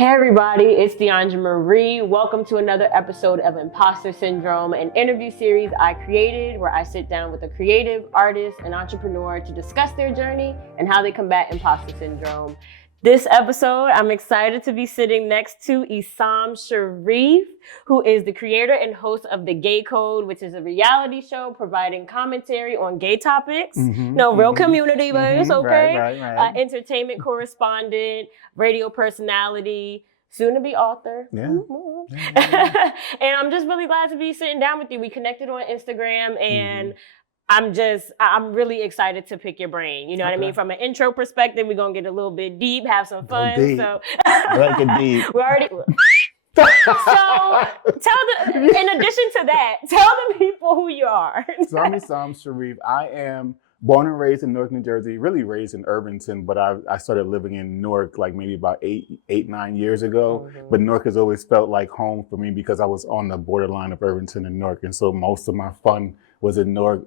Hey everybody, it's Diandra Marie. Welcome to another episode of Imposter Syndrome, an interview series I created where I sit down with a creative, artist, and entrepreneur to discuss their journey and how they combat imposter syndrome. This episode, I'm excited to be sitting next to Isaam Sharef, who is the creator and host of The Gay Code, which is a reality show providing commentary on gay topics. Real community based, okay? Right. Entertainment correspondent, radio personality, soon to be author. Yeah. And I'm just really glad to be sitting down with you. We connected on Instagram and I'm really excited to pick your brain. You know what I mean? From an intro perspective, we're gonna get a little bit deep, have some fun. Deep. So Like it deep. we're already so in addition to that, tell the people who you are. So I'm Isaam Sharef. I am born and raised in Newark, New Jersey, really raised in Irvington, but I started living in Newark like maybe about 9 years ago. But Newark has always felt like home for me because I was on the borderline of Irvington and Newark. And so most of my fun was in Newark.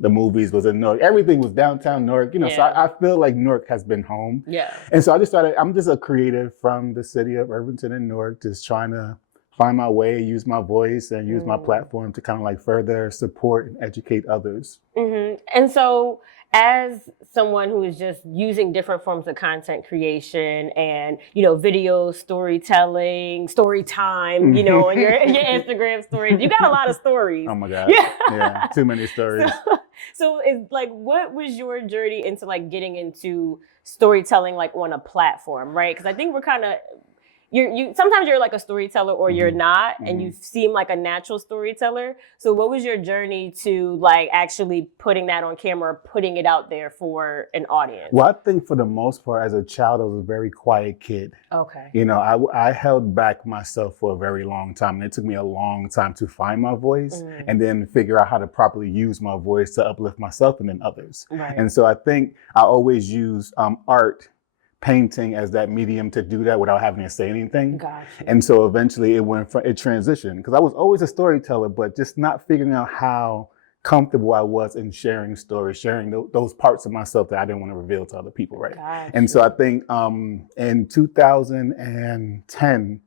The movies was in Newark. Everything was downtown Newark, so I feel like Newark has been home. Yeah. And so I just started, I'm just a creative from the city of Irvington and Newark, just trying to find my way, use my voice and use my platform to kind of like further support and educate others. And so as someone who is just using different forms of content creation and, video storytelling, story time, on your Instagram stories, you got a lot of stories. Oh my God. Yeah. Too many stories. So it's like, what was your journey into like getting into storytelling like on a platform, right? Because I think we're kind of, you sometimes you're like a storyteller or you're not, and you seem like a natural storyteller. So what was your journey to like actually putting that on camera, putting it out there for an audience? Well, I think for the most part, as a child, I was a very quiet kid. Okay. I held back myself for a very long time, and it took me a long time to find my voice and then figure out how to properly use my voice to uplift myself and then others. Right. And so I think I always use art, painting as that medium to do that without having to say anything. Gotcha. And so eventually it transitioned because I was always a storyteller, but just not figuring out how comfortable I was in sharing stories, sharing those parts of myself that I didn't want to reveal to other people, right? Gotcha. And so I think in 2010,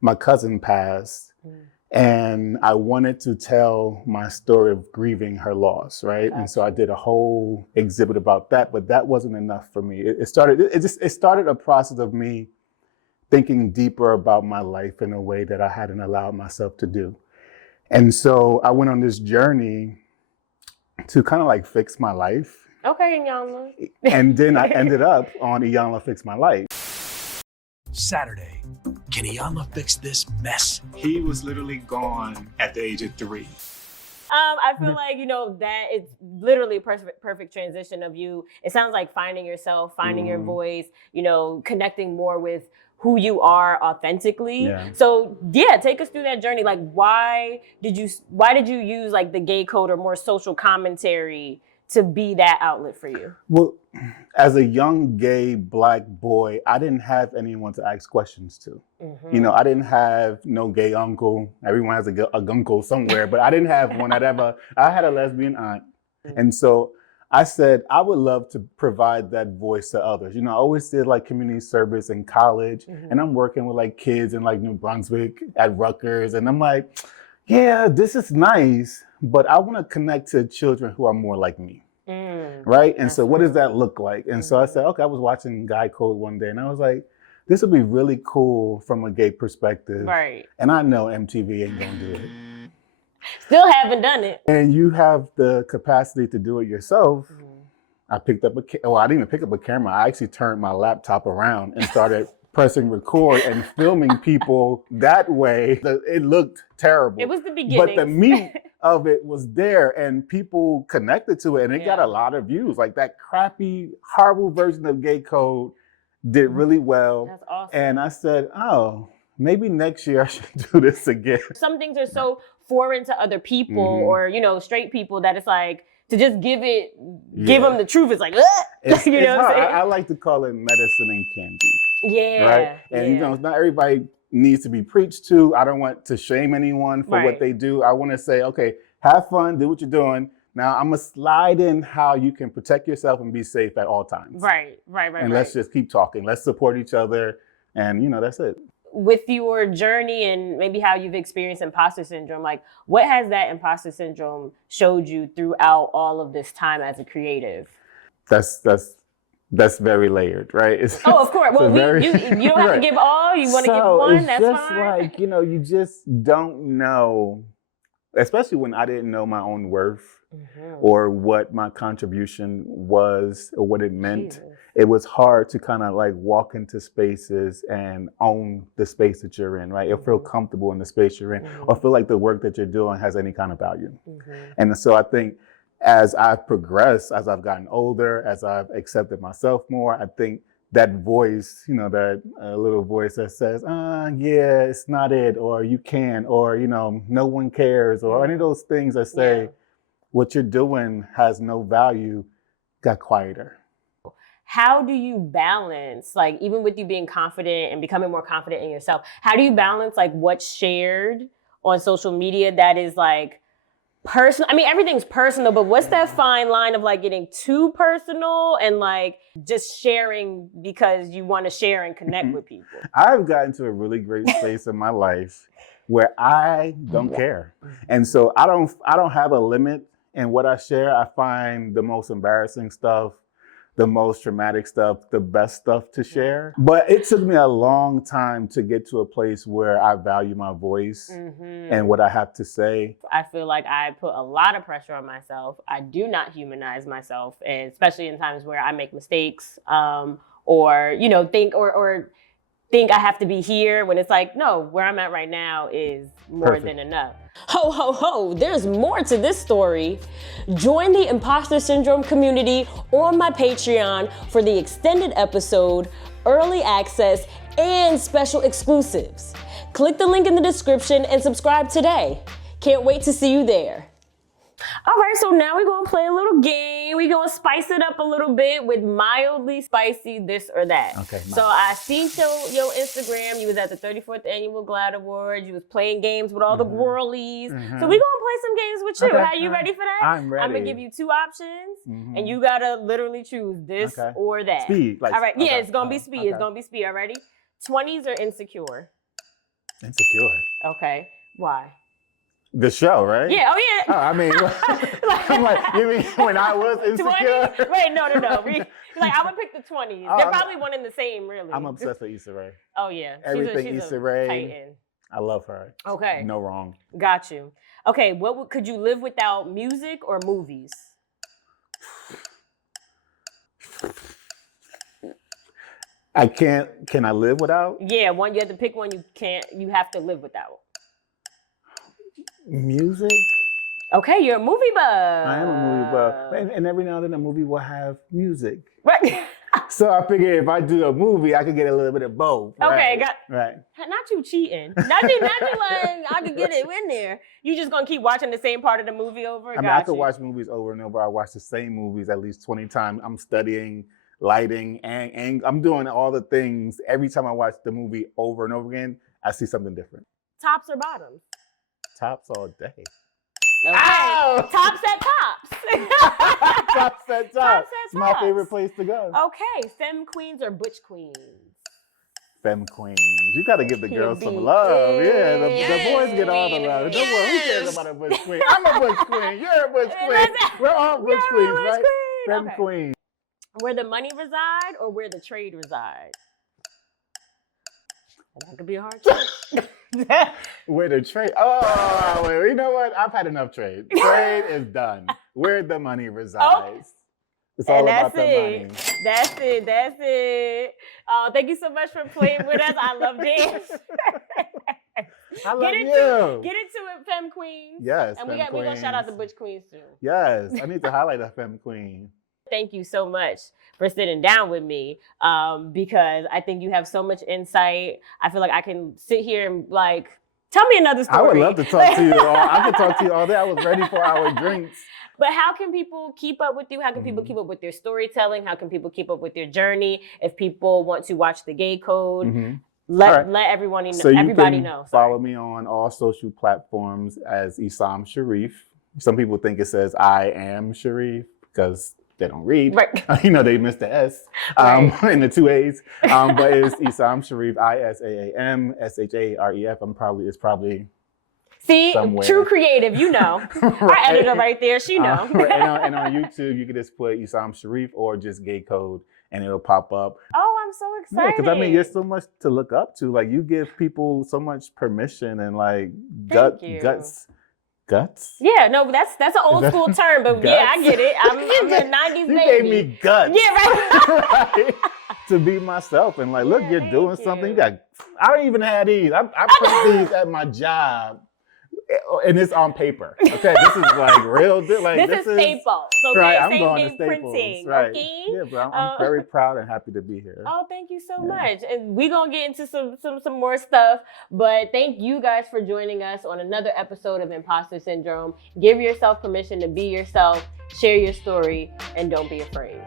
my cousin passed. And I wanted to tell my story of grieving her loss, right? Gotcha. And so I did a whole exhibit about that, but that wasn't enough for me. It started a process of me thinking deeper about my life in a way that I hadn't allowed myself to do. And so I went on this journey to kind of like fix my life. Okay, Iyanla. And then I ended up on Iyanla Fix My Life. Saturday, can Iyanla fix this mess? He was literally gone at the age of 3. I feel like, that is literally a perfect transition of you. It sounds like finding yourself, finding your voice, connecting more with who you are authentically. Yeah. So take us through that journey. Like, why did you use like the gay code or more social commentary to be that outlet for you? Well, as a young gay Black boy, I didn't have anyone to ask questions to. I didn't have no gay uncle. Everyone has a uncle somewhere, but I didn't have one. I had a lesbian aunt. And so I said, I would love to provide that voice to others. I always did like community service in college, and I'm working with like kids in like New Brunswick at Rutgers. And I'm like, yeah, this is nice, but I want to connect to children who are more like me. Right? And so what does that look like? And so I said, okay, I was watching Guy Code one day and I was like, this would be really cool from a gay perspective. Right. And I know MTV ain't gonna do it. Still haven't done it. And you have the capacity to do it yourself. I picked up I didn't even pick up a camera. I actually turned my laptop around and started pressing record and filming people that way. It looked terrible. It was the beginning. But the meat of it was there and people connected to it and it got a lot of views. Like that crappy, horrible version of Gay Code did really well. That's awesome. And I said, oh, maybe next year I should do this again. Some things are so foreign to other people or, straight people that it's like, to just give them the truth. It's like, it's what I'm saying? I like to call it medicine and candy. Yeah. Right? And not everybody needs to be preached to. I don't want to shame anyone for what they do. I want to say, okay, have fun, do what you're doing. Now I'm gonna slide in how you can protect yourself and be safe at all times. Right. And let's just keep talking. Let's support each other. And that's it. with your journey and maybe how you've experienced imposter syndrome, like what has that imposter syndrome showed you throughout all of this time as a creative? That's very layered, right? Oh, of course. Well, you don't have right. to give all. You want to give So one? it's That's just fine. like, you just don't know, especially when I didn't know my own worth or what my contribution was or what it meant. Jesus. It was hard to kind of like walk into spaces and own the space that you're in, right? Or feel comfortable in the space you're in, or feel like the work that you're doing has any kind of value. And so I think as I've progressed, as I've gotten older, as I've accepted myself more, I think that voice, that little voice that says, yeah, it's not it, or you can't, or, no one cares, or any of those things that say what you're doing has no value, got quieter. How do you balance, like, even with you being confident and becoming more confident in yourself, how do you balance like what's shared on social media that is like personal? I mean, everything's personal, but what's that fine line of like getting too personal and like just sharing because you want to share and connect with people? I've gotten to a really great space in my life where I don't care. And so I don't have a limit in what I share. I find the most embarrassing stuff, the most traumatic stuff, the best stuff to share. But it took me a long time to get to a place where I value my voice and what I have to say. I feel like I put a lot of pressure on myself. I do not humanize myself, and especially in times where I make mistakes, or think I have to be here when it's like, no, where I'm at right now is more than enough. Ho, ho, ho, there's more to this story. Join the Imposter Syndrome community on my Patreon for the extended episode, early access, and special exclusives. Click the link in the description and subscribe today. Can't wait to see you there. All right, so now we're gonna play a little game. We're gonna spice it up a little bit with mildly spicy this or that. Okay. So I seen your Instagram. You was at the 34th Annual GLAAD Awards. You was playing games with all the girlies. So we're gonna play some games with you. Okay. Are you ready for that? I'm ready. I'm gonna give you two options, and you gotta literally choose this or that. Speed. All right, yeah, it's gonna be speed. It's gonna be speed. All ready? 20s or Insecure? Insecure. Okay, why? The show, right? Yeah, oh yeah. Oh, I mean, I'm like, you mean when I was insecure? 20? Wait, no. Like, I would pick the 20s. They're probably one and the same, really. I'm obsessed with Issa Rae. Oh, yeah. Everything she's Issa Rae. Titan. I love her. Okay. No wrong. Got you. Okay, could you live without music or movies? I can't. Can I live without? Yeah, one. You have to pick one you have to live without. Music? Okay, you're a movie buff. I am a movie buff. And every now and then a movie will have music. Right. So I figure if I do a movie, I could get a little bit of both. Okay, right? Right. Not you cheating. Not you like, I could get it in there. You just gonna keep watching the same part of the movie over? I mean, I could watch movies over and over. I watch the same movies at least 20 times. I'm studying lighting and I'm doing all the things. Every time I watch the movie over and over again, I see something different. Tops or bottoms? Tops all day. Okay. Ow! Tops at tops. Tops at tops. It's my favorite place to go. Okay, femme queens or butch queens? Femme queens. You gotta give the girls some love. Yeah, the boys get all the love. Don't worry, who cares about a butch queen? I'm a butch queen. You're a butch queen. We're all butch queens, right? Femme queen. Where the money reside or where the trade reside? That could be a hard choice. Where the trade? Oh, wait, you know what? I've had enough trade. Trade is done. Where the money resides. It's all about the money. That's it. Thank you so much for playing with us. I love this. I love you. Get into it, femme queens. Yes, and we're gonna shout out the butch queens too. Yes, I need to highlight a femme queen. Thank you so much for sitting down with me, because I think you have so much insight. I feel like I can sit here and like, tell me another story. I would love to talk to you. I could talk to you all day. I was ready for our drinks. But how can people keep up with you? How can people keep up with your storytelling? How can people keep up with your journey? If people want to watch The Gay Code, let everybody know. So you can follow me on all social platforms as Isaam Sharef. Some people think it says I am Sharef because they don't read. Right. They missed the S and the 2 A's. But it's Isaam Sharef, Isaam Sharef. It's probably See, somewhere. True creative, Right. Our editor right there, she know. And on YouTube, you can just put Isaam Sharef or just gay code and it'll pop up. Oh, I'm so excited. Because there's so much to look up to. Like, you give people so much permission and like guts. Yeah, no, that's an old school term, but yeah, I get it. I'm a 90s you baby. gave me guts. Yeah, right. Right? To be myself and like, look, you're doing something. I don't even have these. I print these at my job. And it's on paper. Okay, this is like real. Like this is Staples. Okay, right, I'm same going day to Staples. printing. Right. Okay. Yeah, but I'm very proud and happy to be here. Oh, thank you so much. And we're gonna get into some more stuff. But thank you guys for joining us on another episode of Imposter Syndrome. Give yourself permission to be yourself, share your story, and don't be afraid.